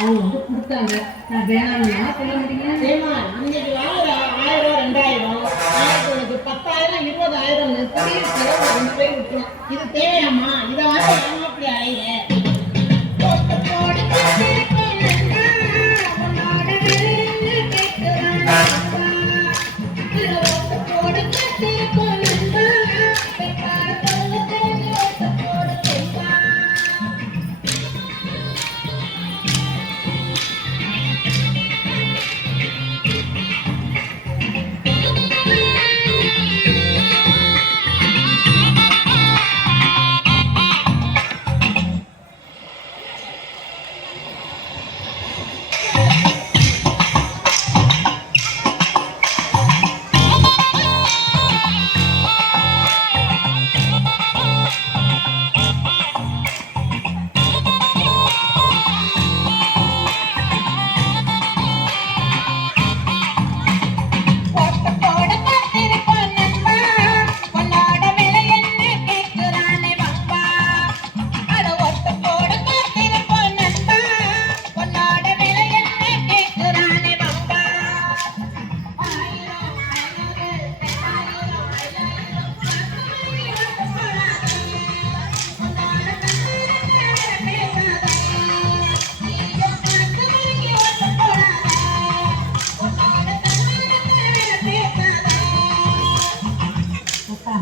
அவங்க வந்து கொடுத்தாங்க. நான் வேணாம்னா சொல்ல முடியும். ஏமா இன்னைக்கு வாங்குற 1000 2000 நாளைக்கு உனக்கு 10,000 20,000 திடீர் செலவு கொண்டு போய் விட்டுரும். இது தேவையாமா? இதை வாங்க ஏமாப்படி ஆயிரு.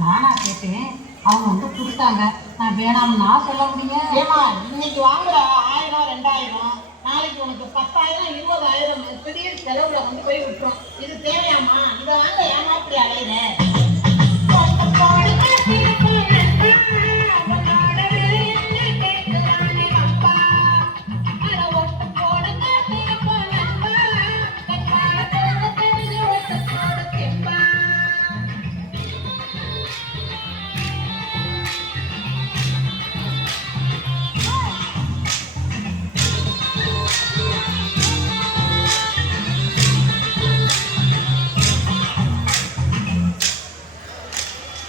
நானா கேட்டேன், அவங்க வந்து கொடுத்தாங்க. நான் வேணாம்னா சொல்ல முடியும். ஏமா இன்னைக்கு வாங்குற 1000 2000 நாளைக்கு உனக்கு 10,000 20,000 திடீர் செலவுல கொண்டு போய் விட்டுரும். இது தேவையாமா? இதை வாங்க ஏமாப்படி அலையிற.